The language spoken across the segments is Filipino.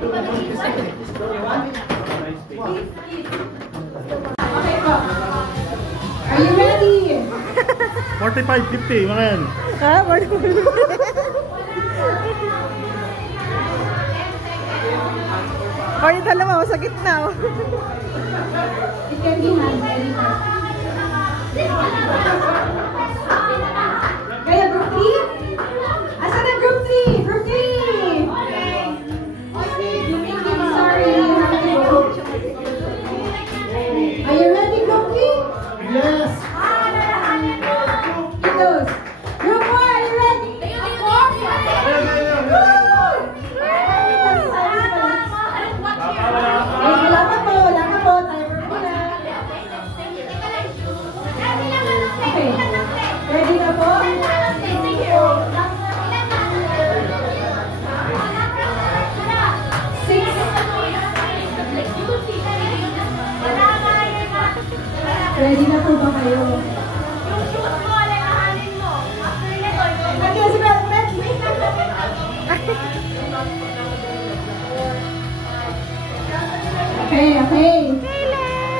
Are you ready? 45-50, mga yan. Ha? 45-50. O, yung dalawa, sa gitna. It can be handled. Kaya group 3? Asa na group 3? Group 3! Sorry, you have to go. Are you ready, group 3? Yes! It goes. Group 4, are you ready? Wala ka po, timer mo na. Okay, ready na po? Ready na po ba kayo? Okay.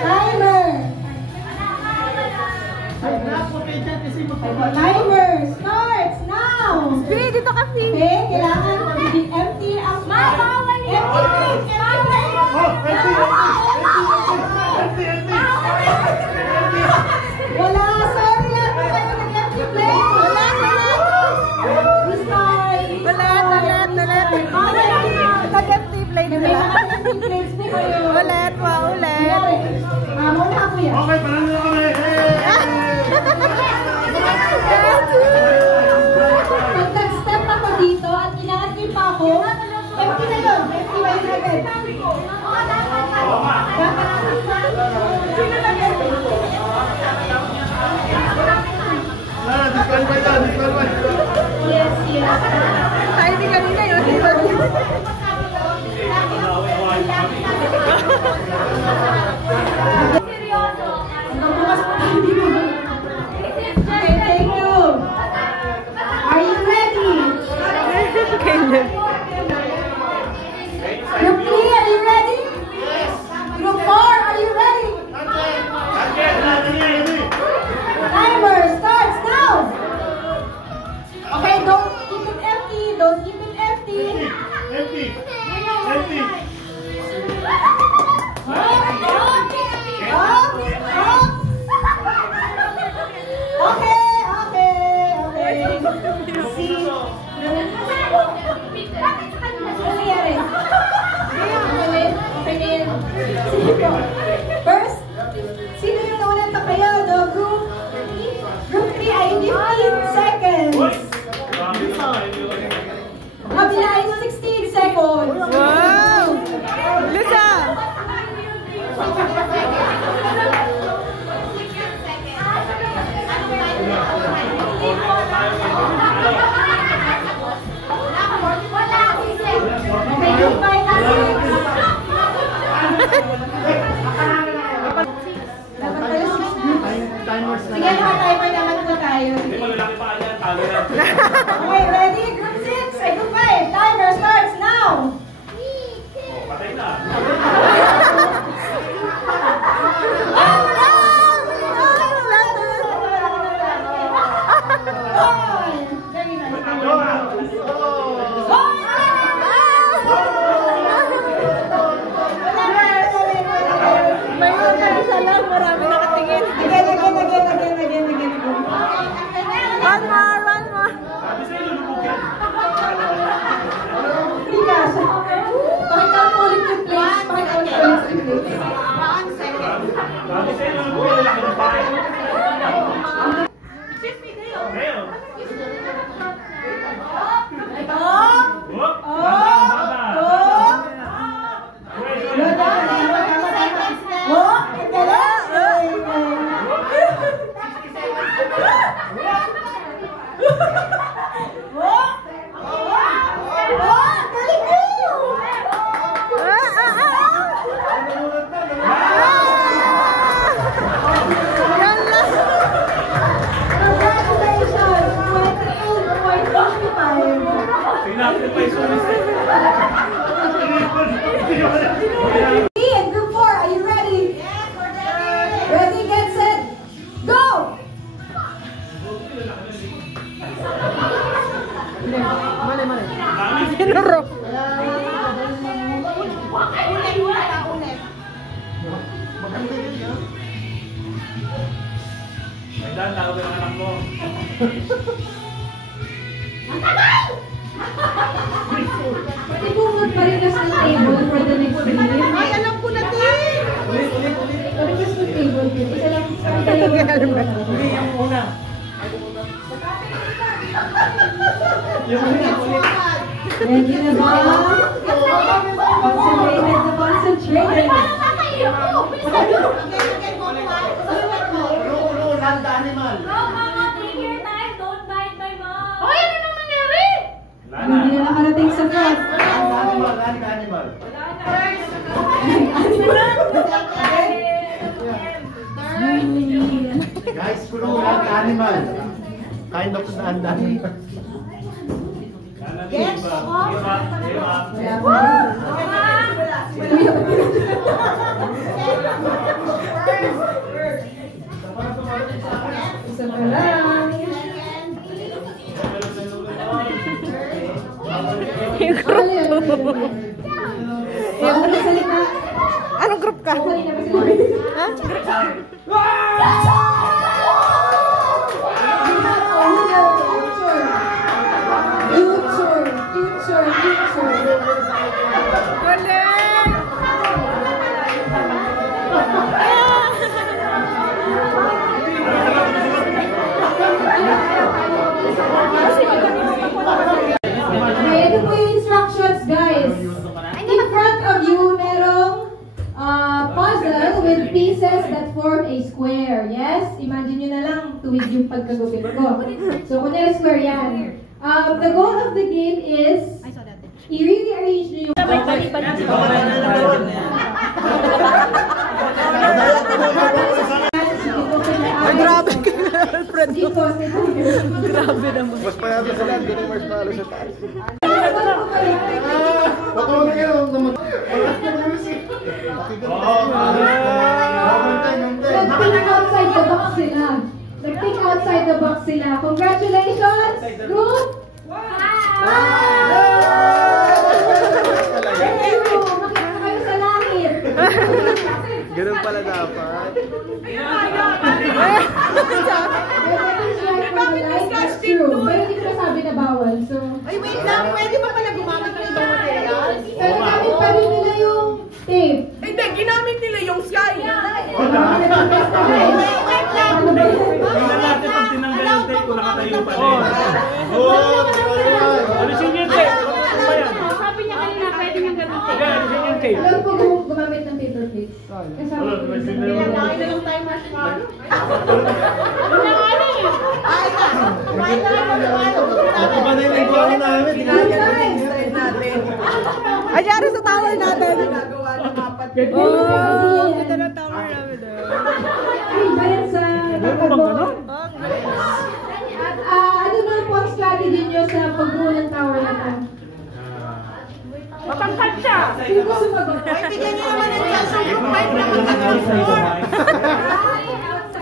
Timer! Timer starts now! Speed, dito ka, Speed. Okay, kailangan empty ang empty! Wala! Sorry lang po kayo nag-empty plate! Wala. We start! Nag-empty plate May nila. mga empty plates po kayo. Ulit. Muna ako yan. Okay, panalo na kami! Pag nag-step ako dito at inaantay pa ako, empty na yun. Empty ba yun agad? Disqualify. Yes. Ay, di kanina yun. Okay, thank you. Are you ready? Group 3, are you ready? Group 4, are you ready? Timer starts now. Okay, don't keep it empty. Empty. First, sino yung naunang tapayaw? No? Group 3 ay 15 seconds. Kabila ay 16 seconds. Wow! Lisa! Okay, group 5 has 6. And group 4, are you ready? Yes, we're ready. Ready, get set, go! Sinuro. May daan, tao ba ng anak mo? Pwede po magparigas ng table for the next video. Ay, alam ko na din! Parigas ng table po. Isa lang sa Hindi, yung una. Yung una. Ready na ba? Concentrated na concentrated. Land animal. Hindi na nakarating sa front. Land animal. Guys, puro land animal. Kind of land animal. Yes, Wala pa. Isa pa lang. Yung group ko. Anong group ka? Ha? Galing! Okay, ito po yung instructions, guys. In front of you, merong puzzle with pieces that form a square. Yes? Imagine nyo na lang, tuwid yung pagkagupit ko. So, kunyari square yan. The goal of the game is i-really arrange nyo yung... Ay, grabe ka na, Alfred. Dito, Grabe naman. Mas payado sila, hindi na marshmallow sa taas. Baka mo kayo, Nag-think outside the box sila. Nag-think outside the box sila. Congratulations, group! Thank you! Makita kayo sa langit. Ganun pala dapat. Pero hindi ko nasabi na bawal. So, Ay, wait lang. Pwede ba pala gumamit ng ibang material? pero gamit pa rin nila yung tape. Hindi, ginamit nila yung sky. Wait lang! Tingnan natin pag tinanggal yung tape kung nakatayo pa rin. Alisin yung tape. Ano ba yan? Sabi niya kanina, pwede niyang ganun. Sige, alisin yung tape. Alam ko gumamit ng paper clips. Kasama ko yung Ilang tayo marshmallow. Wala nga na eh. Kumain na lang marshmallow. Iba na yung iguano namin. Ay, yari sa tower natin. Oh, ganda na tower namin. Ay, bayan sa pagbuo. At ano na po ang strategy nyo sa pagbuo ng tower na to? Matangkad siya. Sino gusto mag-buo? Ay, bigyan niyo naman ng chance ng group 5 na mag-floor.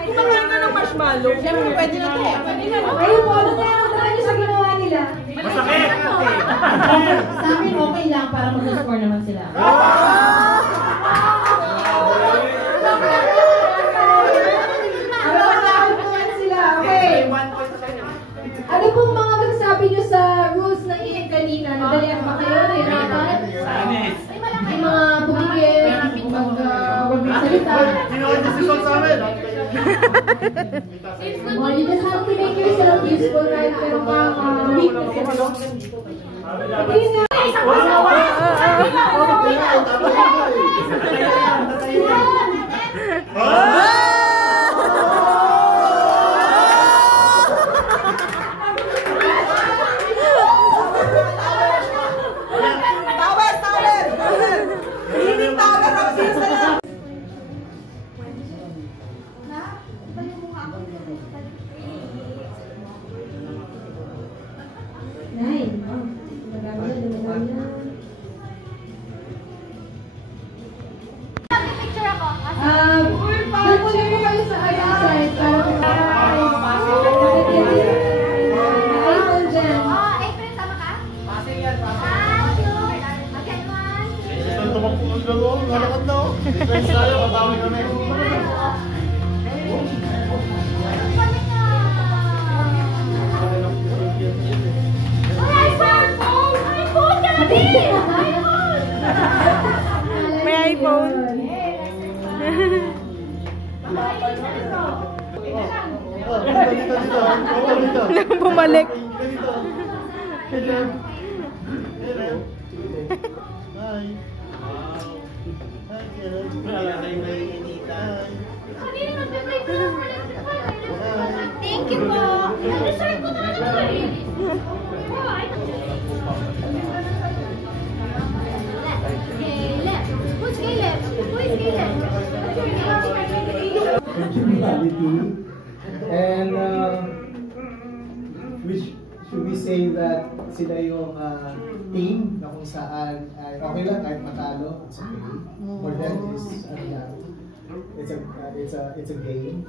Maganda ng marshmallow. Siyempre, pwede na ito eh. Ayun po, ano kaya ang nyo sa ginawa nila? Masakit! Sa akin okay lang para mag-score naman sila. Sila, okay. Ano pong mga magsasabi nyo sa rules na iyan kanina? Nadalian ba kayo? Nahirapan? Yung mga bumigil, magsalita. Ginawa niya si Sol sa amin. Well, you just have to make yourself useful, right? Pero weak na sila. Ayun nga. Nine. Oh, dumadami na. malakad na. Defense tayo, kabawi kami. May iPhone. Dito. Bumalik. Hi. Thank you po. Dessert ko na naman eh. Who's Caleb? Who is Caleb? And should we say that sila yung team na kung saan ay okay lang kahit matalo, it's okay. For them it's a game.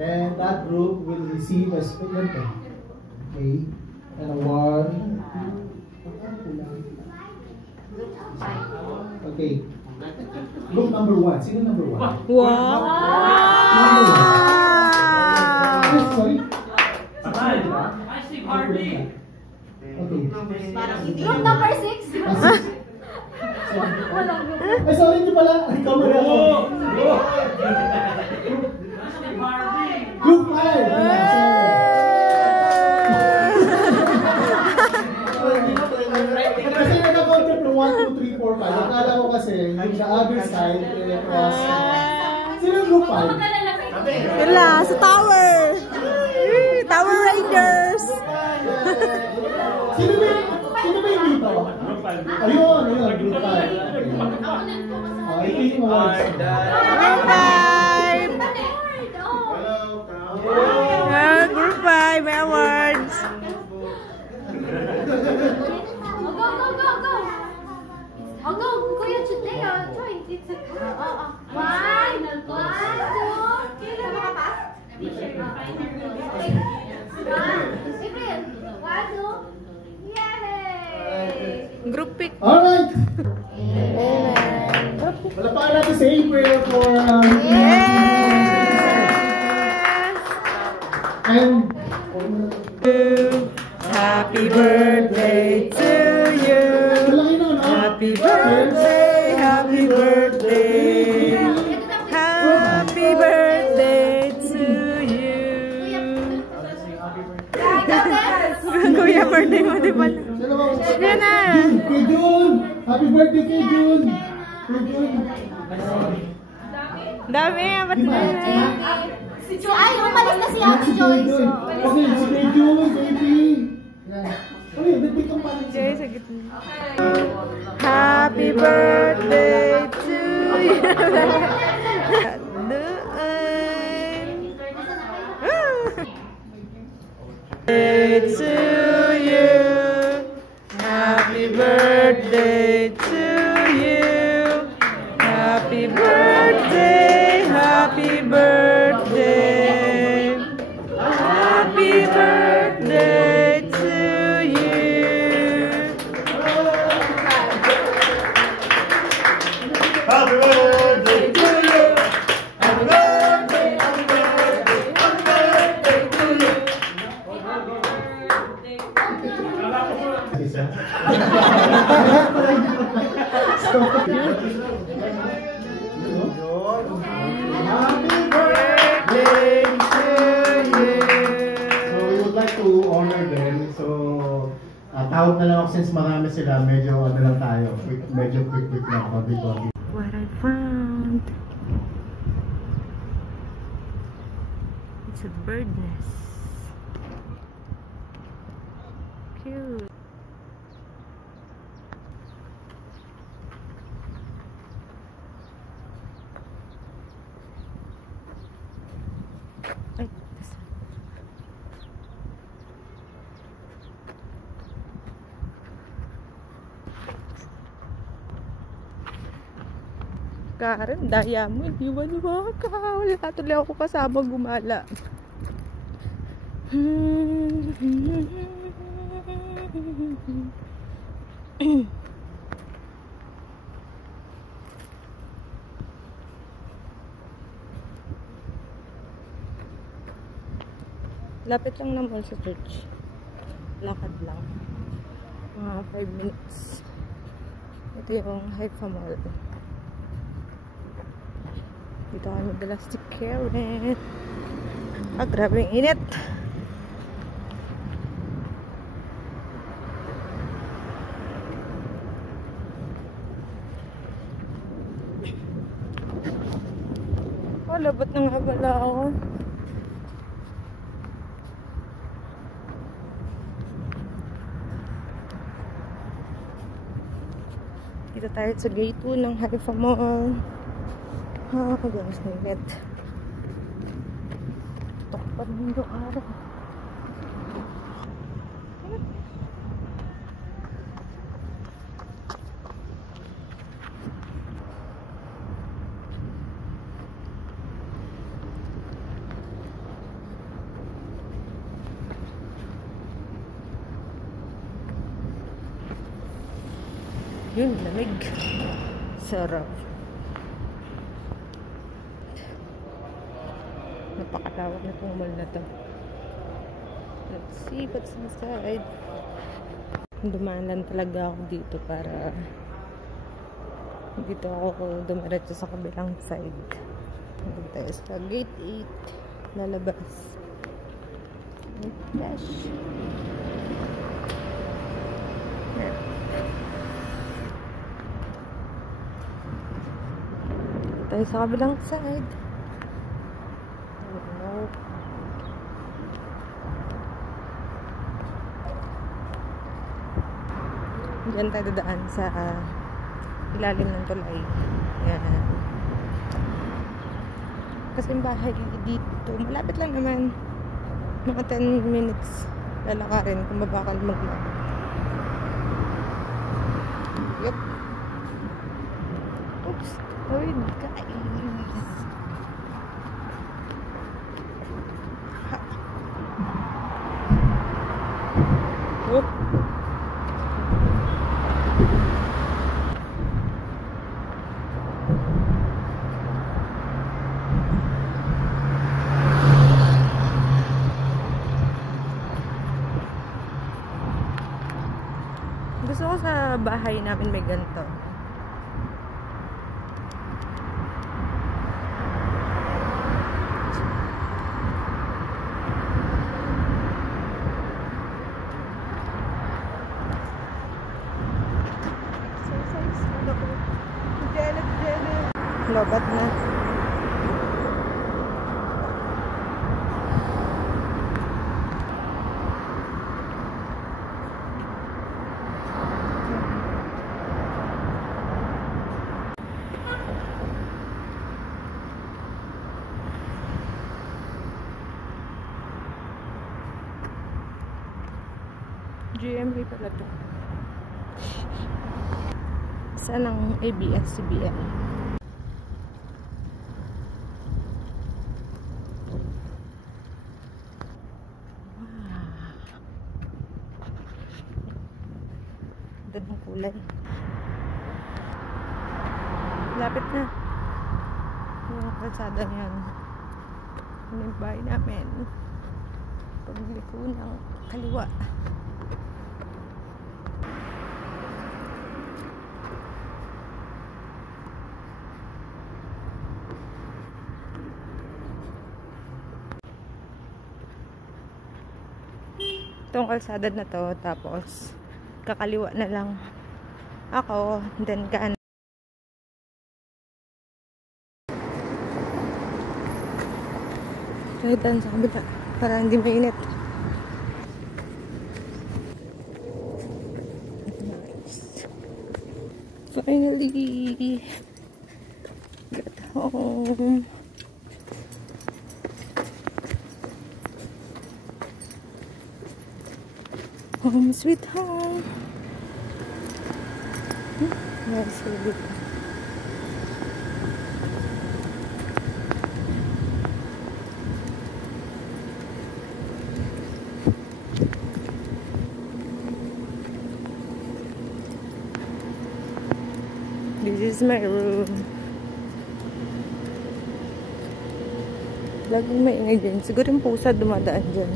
And that group will receive a statement, okay, an award. Okay. Group number 1. Sino number 1? Wow! Number 1. Sorry? I see Harvey. Okay. Group number 6. Ay, sorry nyo pala. Kamera ko. Group 5. Kasi nag-counter from 1, 2, 3, 4, 5. Akala ko kasi yung sa other side, sino group 5? Sila, sa tower. Tower Raiders. Sino ba yung dito? Ayun, group 5. Ito yung awards. Group 5. Group 5, may awards. Oh, go, Kuya Chuteo, join. It's a one, two, sama ka pa? April, 1, 2, yay! Group pick. Alright! Walapakan natin sa April for and Happy birthday to you. Happy birthday, happy birthday. Happy birthday to you. Kuya, birthday mo, di ba? Sige na. Kay June! Happy birthday kay June! Kay June! Dami, ba't na? Ay, umalis na si Ate Joyce. Okay, si kay June, baby! Okay, bibig kang pa. Joy, sa gitna. Happy birthday to you. To you. Happy birthday to you. Happy birthday, happy birthday. Happy birthday to you. Happy birthday to you. Happy birthday, happy birthday, happy birthday to you. Happy birthday to you. So we would like to honor them. So tawag na lang ako since marami sila. Medyo ano lang tayo. Medyo quick lang. Konti-konti. What I found. It's a bird nest. Cute. Ay, Karen, daya mo, hindi mo ka. Wala tuloy ako kasama gumala. Lapit lang na mall sa church. Lakad lang. Mga 5 minutes. Ito yung Haifa Mall. Dito kami madalas si Karen. Ah, grabe yung init. Oh, labot na nga pala ako. Dito tayo sa gate 2 ng Haifa Mall. Ah, ganas na init. Tok pa rin yung araw. Yun, lamig. Sarap. Napakalawak na itong mall na to. Let's see what's inside. Dumaan lang talaga ako dito para dito ako dumiretso sa kabilang side. Dito tayo sa gate 8. Lalabas. Flash. Tayo sa kabilang side. Diyan tayo dadaan sa ilalim ng tulay. Yan. Kasi yung bahay dito, malapit lang naman. Mga 10 minutes lalakarin kung mabakal maglakad. Yup. Oops. Uy, guys. Oh. Gusto ko sa bahay namin may ganito. Lobat na. GMA pala to. Saan ang ABS-CBN? Ganda ng kulay. Lapit na. Yung kalsada niyan. Yung bahay namin. Pagliko ng kaliwa. Itong kalsada na to, tapos kakaliwa na lang ako, then kaan. Kahitan sa kabila para hindi mainit. Nice. Finally get home. Home sweet home. Nice, so good. This is my room. Laging maingay dyan. Siguro yung pusa dumadaan dyan.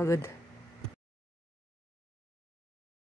Pagod.